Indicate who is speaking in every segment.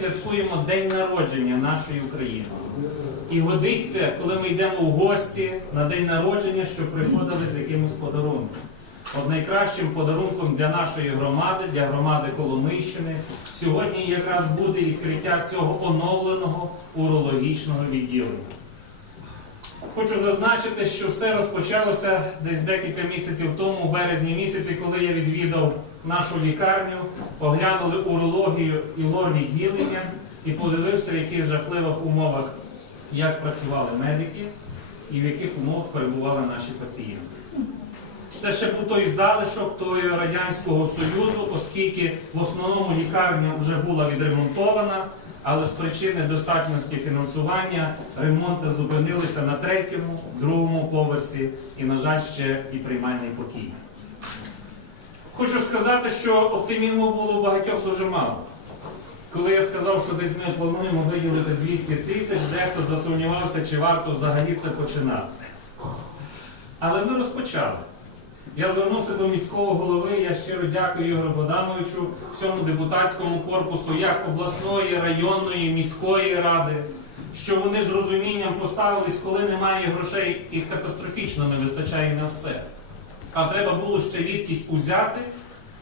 Speaker 1: святкуємо день народження нашої України. І годиться, коли ми йдемо в гості на день народження, щоб приходили з якимось подарунком. От найкращим подарунком для нашої громади, для громади Коломийщини, сьогодні якраз буде відкриття цього оновленого урологічного відділення. Хочу зазначити, що все розпочалося десь декілька місяців тому, в березні місяці, коли я відвідав нашу лікарню, оглянули урологію і лор відділення і подивився, в яких жахливих умовах як працювали медики і в яких умовах перебували наші пацієнти. Це ще був той залишок того Радянського Союзу, оскільки в основному лікарня вже була відремонтована, але з причини достатності фінансування ремонти зупинилися на третьому, другому поверсі і, на жаль, ще і приймальний покій. Хочу сказати, що оптимізму було у багатьох дуже мало. Коли я сказав, що десь ми плануємо виділити 200 тисяч, дехто засумнівався, чи варто взагалі це починати. Але ми розпочали. Я звернувся до міського голови. Я щиро дякую Ігорю Богдановичу, всьому депутатському корпусу, як обласної, районної, міської ради, що вони з розумінням поставились, коли немає грошей, їх катастрофічно не вистачає на все. А треба було ще рідкість узяти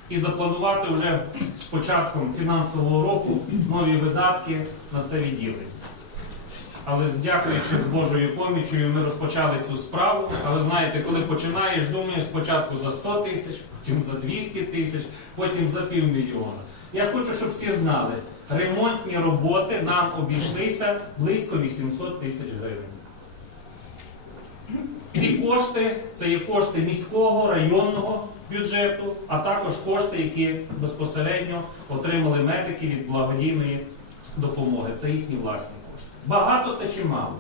Speaker 1: і запланувати вже з початком фінансового року нові видатки на це відділення. Але дякуючи з Божою поміччю, ми розпочали цю справу. А ви знаєте, коли починаєш, думаєш спочатку за 100 тисяч, потім за 200 тисяч, потім за півмільйона. Я хочу, щоб всі знали, ремонтні роботи нам обійшлися близько 800 тисяч гривень. Ці кошти це є кошти міського, районного бюджету, а також кошти, які безпосередньо отримали медики від благодійної допомоги. Це їхні власні кошти. Багато це чи мало?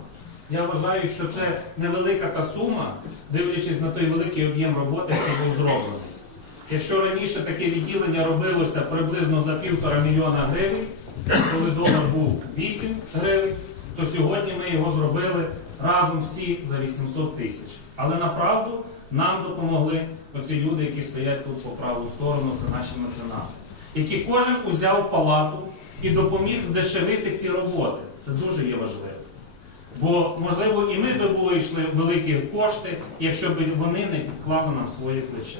Speaker 1: Я вважаю, що це невелика та сума, дивлячись на той великий об'єм роботи, який був зроблений. Якщо раніше таке відділення робилося приблизно за півтора мільйона гривень, коли долар був 8 гривень, то сьогодні ми його зробили разом всі за 800 тисяч. Але направду нам допомогли оці люди, які стоять тут по праву сторону, це наші меценати, які кожен узяв палату і допоміг здешевити ці роботи. Це дуже є важливо. Бо, можливо, і ми би були йшли великі кошти, якщо б вони не підклали нам своє плече.